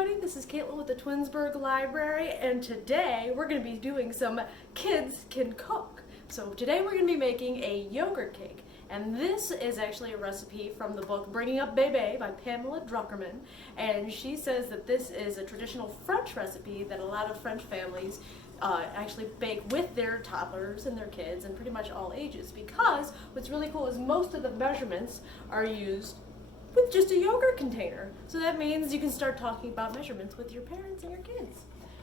everybody, this is Caitlin with the Twinsburg Library, and today we're going to be doing some Kids Can Cook. So today we're going to be making a yogurt cake, and this is actually a recipe from the book Bringing Up Bebe by Pamela Druckerman, and she says that this is a traditional French recipe that a lot of French families actually bake with their toddlers and their kids and pretty much all ages, because what's really cool is most of the measurements are used with just a yogurt container. So that means you can start talking about measurements with your parents and your kids.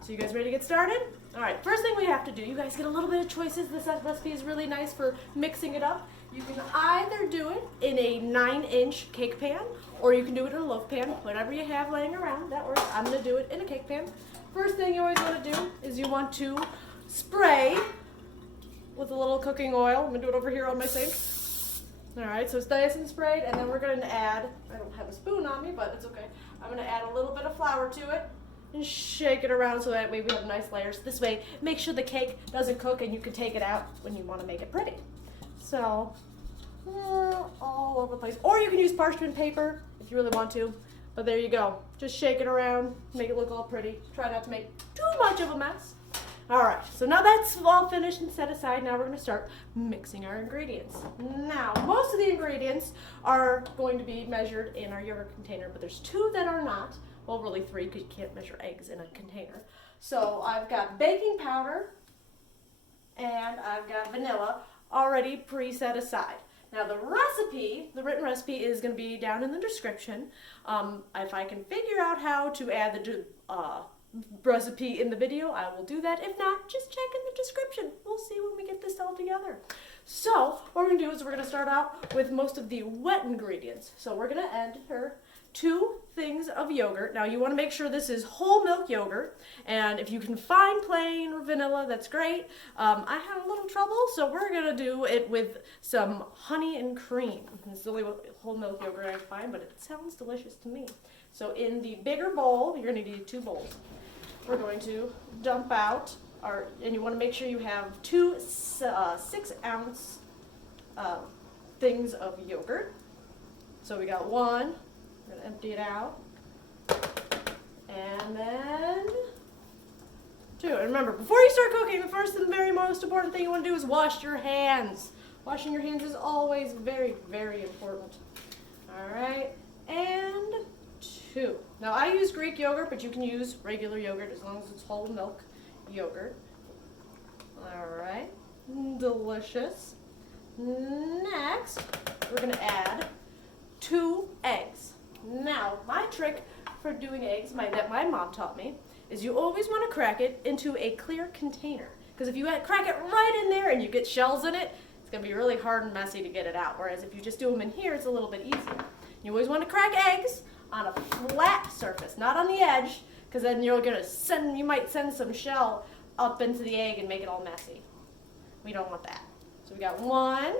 So you guys ready to get started? Alright, first thing we have to do, you guys get a little bit of choices. This recipe is really nice for mixing it up. You can either do it in a 9-inch cake pan, or you can do it in a loaf pan, whatever you have laying around, that works. I'm going to do it in a cake pan. First thing you always want to do is you want to spray with a little cooking oil. I'm going to do it over here on my sink. Alright, so it's nice and sprayed, and then we're going to add, I don't have a spoon on me, but it's okay. I'm going to add a little bit of flour to it and shake it around so that way we have nice layers. This way, make sure the cake doesn't cook and you can take it out when you want to make it pretty. So, all over the place. Or you can use parchment paper if you really want to, but there you go. Just shake it around, make it look all pretty. Try not to make too much of a mess. Alright, so now that's all finished and set aside. Now we're going to start mixing our ingredients. Now, most of the ingredients are going to be measured in our yogurt container, but there's two that are not. Well, really three, because you can't measure eggs in a container. So I've got baking powder and I've got vanilla already pre-set aside. Now the recipe, the written recipe, is going to be down in the description. If I can figure out how to add the recipe in the video, I will do that. If not, just check in the description. We'll see when we get this all together. So what we're going to do is we're going to start out with most of the wet ingredients. So we're going to enter 2 things of yogurt. Now you want to make sure this is whole milk yogurt, and if you can find plain or vanilla, that's great. I had a little trouble, so we're going to do it with some honey and cream. It's the only whole milk yogurt I find, but it sounds delicious to me. So in the bigger bowl, you're going to need 2 bowls. We're going to dump out and you want to make sure you have 2 6-ounce things of yogurt. So we got 1, we're going to empty it out, and then 2. And remember, before you start cooking, the first and very most important thing you want to do is wash your hands. Washing your hands is always very, very important. Alright, and 2. Now I use Greek yogurt, but you can use regular yogurt as long as it's whole milk yogurt. Alright, delicious. Next, we're going to add 2 eggs. Now, my trick for doing eggs that my mom taught me is you always want to crack it into a clear container. Because if you crack it right in there and you get shells in it, it's going to be really hard and messy to get it out. Whereas if you just do them in here, it's a little bit easier. You always want to crack eggs on a flat surface, not on the edge, because then you might send some shell up into the egg and make it all messy. We don't want that. So we got 1,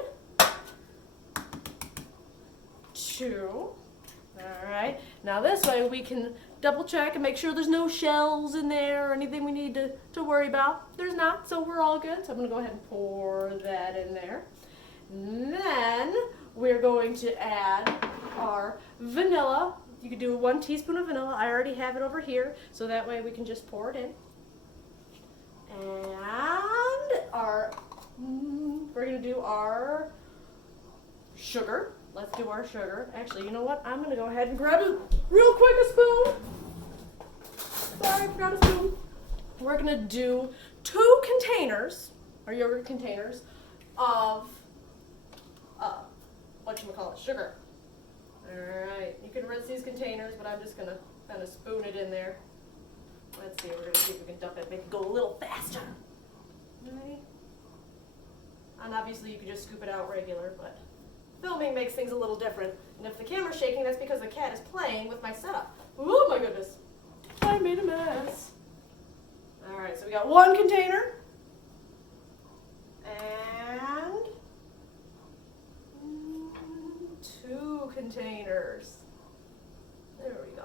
2. Alright, now this way we can double check and make sure there's no shells in there or anything we need to worry about. There's not, so we're all good. So I'm going to go ahead and pour that in there. And then we're going to add our vanilla. You could do 1 teaspoon of vanilla. I already have it over here, so that way we can just pour it in. And we're going to do our sugar. Let's do our sugar. Actually, you know what? I'm going to go ahead and grab real quick a spoon. Sorry, I forgot a spoon. We're going to do 2 containers, our yogurt containers, of sugar. Alright, you can rinse these containers, but I'm just going to kind of spoon it in there. Let's see, we're going to see if we can dump it, make it go a little faster. Alright. And obviously you can just scoop it out regular, but filming makes things a little different. And if the camera's shaking, that's because the cat is playing with my setup. Oh my goodness. I made a mess. Alright, so we got 1 container. And 2 containers. There we go.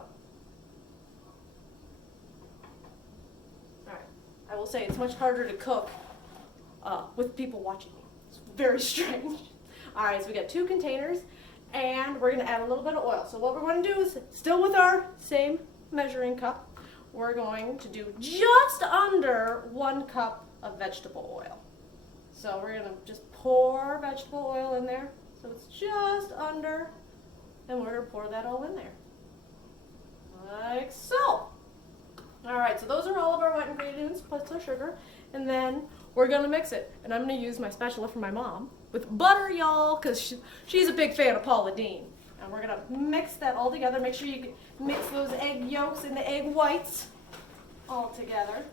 Alright, I will say it's much harder to cook with people watching me. It's very strange. Alright, so we got 2 containers, and we're going to add a little bit of oil. So what we're going to do is, still with our same measuring cup, we're going to do just under 1 cup of vegetable oil. So we're going to just pour vegetable oil in there. So it's just under, and we're going to pour that all in there. Like so. All right, so those are all of our wet ingredients plus our sugar. And then we're going to mix it. And I'm going to use my spatula from my mom with butter, y'all, because she's a big fan of Paula Deen. And we're going to mix that all together. Make sure you mix those egg yolks and the egg whites all together.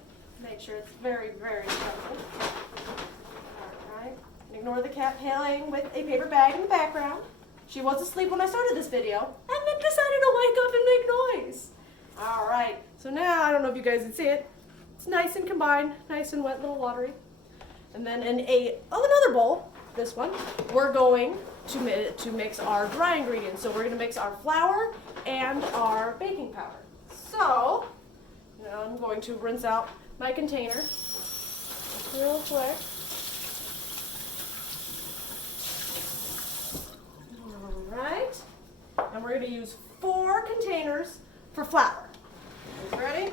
Make sure it's very, very gentle. All right. Ignore the cat playing with a paper bag in the background. She was asleep when I started this video and then decided to wake up and make noise. All right. So now, I don't know if you guys can see it. It's nice and combined, nice and wet, a little watery. And then in another bowl, this one, we're going to mix our dry ingredients. So we're going to mix our flour and our baking powder. So now I'm going to rinse out my container real quick. All right. And we're going to use 4 containers for flour. You guys ready?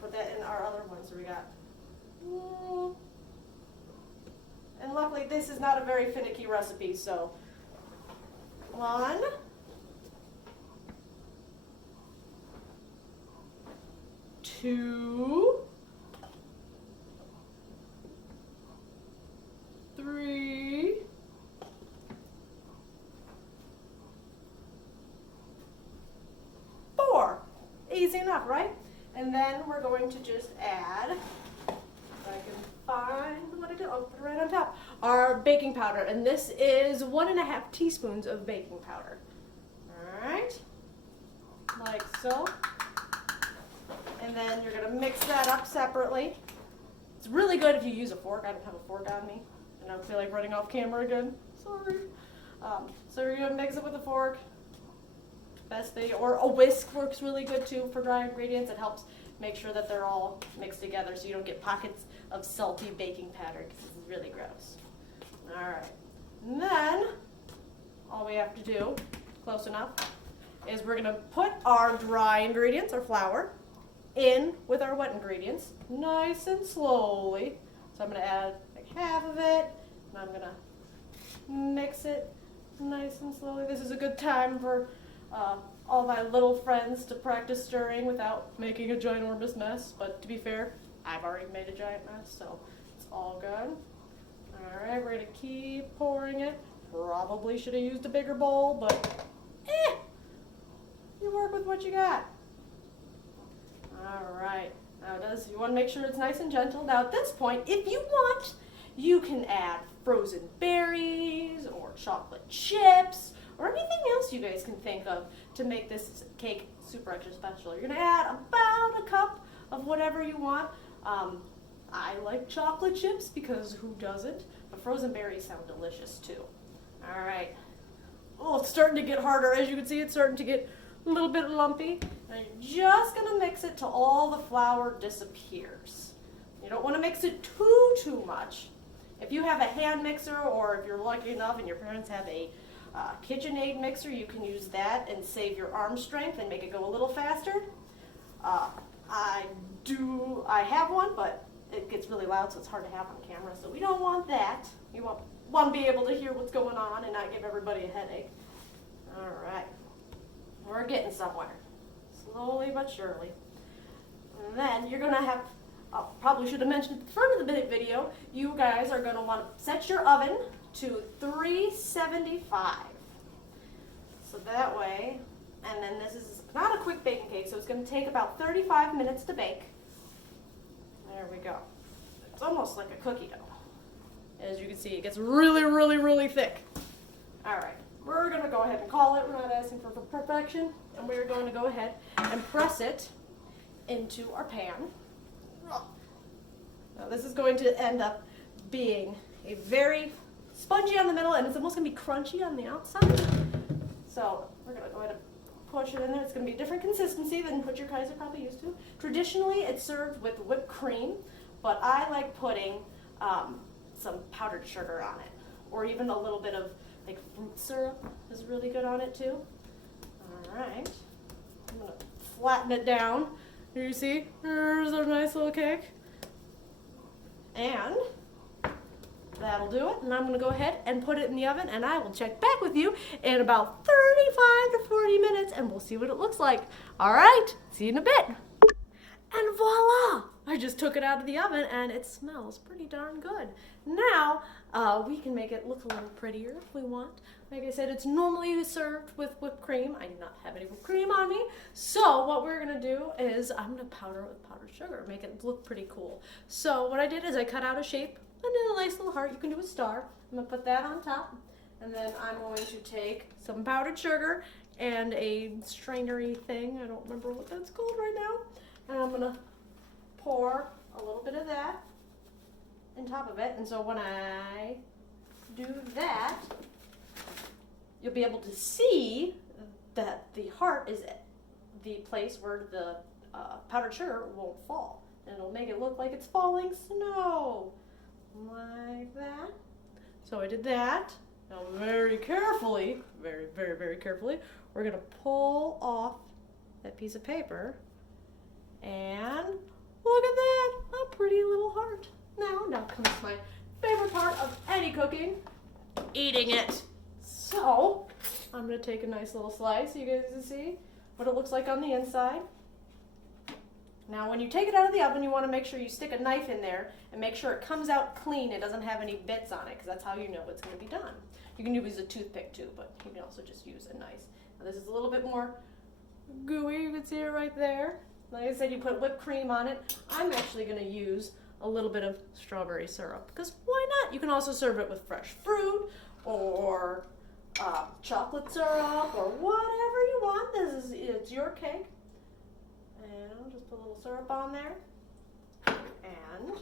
Put that in our other one. So we got. And luckily, this is not a very finicky recipe, so 1, 2, 3, 4. Easy enough, right? And then we're going to just add, if I can find what I do, I'll put it right on top, our baking powder. And this is 1½ teaspoons of baking powder. All right, like so. And then you're going to mix that up separately. It's really good if you use a fork. I don't have a fork on me, and I don't feel like running off camera again. Sorry. So you're going to mix it with a fork. Best thing, or a whisk works really good too for dry ingredients. It helps make sure that they're all mixed together so you don't get pockets of salty baking powder because this is really gross. All right, and then all we have to do, close enough, is we're going to put our dry ingredients, our flour, in with our wet ingredients, nice and slowly. So I'm going to add like half of it, and I'm going to mix it nice and slowly. This is a good time for all my little friends to practice stirring without making a ginormous mess. But to be fair, I've already made a giant mess, so it's all good. All right, we're going to keep pouring it. Probably should have used a bigger bowl, but you work with what you got. All right, now you want to make sure it's nice and gentle. Now at this point, if you want, you can add frozen berries or chocolate chips or anything else you guys can think of to make this cake super extra special. You're going to add about a cup of whatever you want. I like chocolate chips because who doesn't? But frozen berries sound delicious too. All right. Oh, it's starting to get harder. As you can see, it's starting to get a little bit lumpy. Now you're just going to mix it till all the flour disappears. You don't want to mix it too much. If you have a hand mixer, or if you're lucky enough and your parents have a KitchenAid mixer, you can use that and save your arm strength and make it go a little faster. I have one, but it gets really loud, so it's hard to have on camera, so we don't want that. You want to be able to hear what's going on and not give everybody a headache. All right, we're getting somewhere, slowly but surely. And then you're going to have, probably should have mentioned at the front of the video, you guys are going to want to set your oven to 375. So that way, and then this is not a quick baking cake, so it's going to take about 35 minutes to bake. There we go. It's almost like a cookie dough. As you can see, it gets really thick. All right, we're going to go ahead and call it. We're not asking for perfection, and we're going to go ahead and press it into our pan. Now this is going to end up being a very spongy on the middle, and it's almost going to be crunchy on the outside. So we're going to go ahead and push it in there. It's going to be a different consistency than what your guys are probably used to. Traditionally, it's served with whipped cream, but I like putting some powdered sugar on it, or even a little bit of like fruit syrup is really good on it too. All right, I'm going to flatten it down. Here you see, there's a nice little cake. And that'll do it. And I'm gonna go ahead and put it in the oven, and I will check back with you in about 35 to 40 minutes, and we'll see what it looks like. All right, see you in a bit. And voila! I just took it out of the oven and it smells pretty darn good. Now, we can make it look a little prettier if we want. Like I said, it's normally served with whipped cream. I do not have any whipped cream on me. So what we're gonna do is I'm gonna powder it with powdered sugar, make it look pretty cool. So what I did is I cut out a shape and then a nice little heart. You can do a star. I'm gonna put that on top. And then I'm going to take some powdered sugar and a strainery thing. I don't remember what that's called right now. And I'm gonna pour a little bit of that on top of it. And so when I do that, you'll be able to see that the heart is the place where the powdered sugar won't fall. And it'll make it look like it's falling snow. Like that. So I did that. Now very carefully, very carefully, we're gonna pull off that piece of paper. And look at that, a pretty little heart. Now comes my favorite part of any cooking, eating it. So, I'm gonna take a nice little slice so you guys can see what it looks like on the inside. Now when you take it out of the oven, you wanna make sure you stick a knife in there and make sure it comes out clean. It doesn't have any bits on it, because that's how you know it's gonna be done. You can use a toothpick too, but you can also just use a knife. Now this is a little bit more gooey, you can see it right there. Like I said, you put whipped cream on it. I'm actually going to use a little bit of strawberry syrup, because why not? You can also serve it with fresh fruit or chocolate syrup or whatever you want. It's your cake. And I'll just put a little syrup on there. And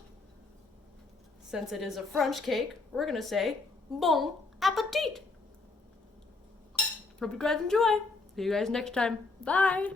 since it is a French cake, we're going to say bon appetit. Hope you guys enjoy. See you guys next time. Bye.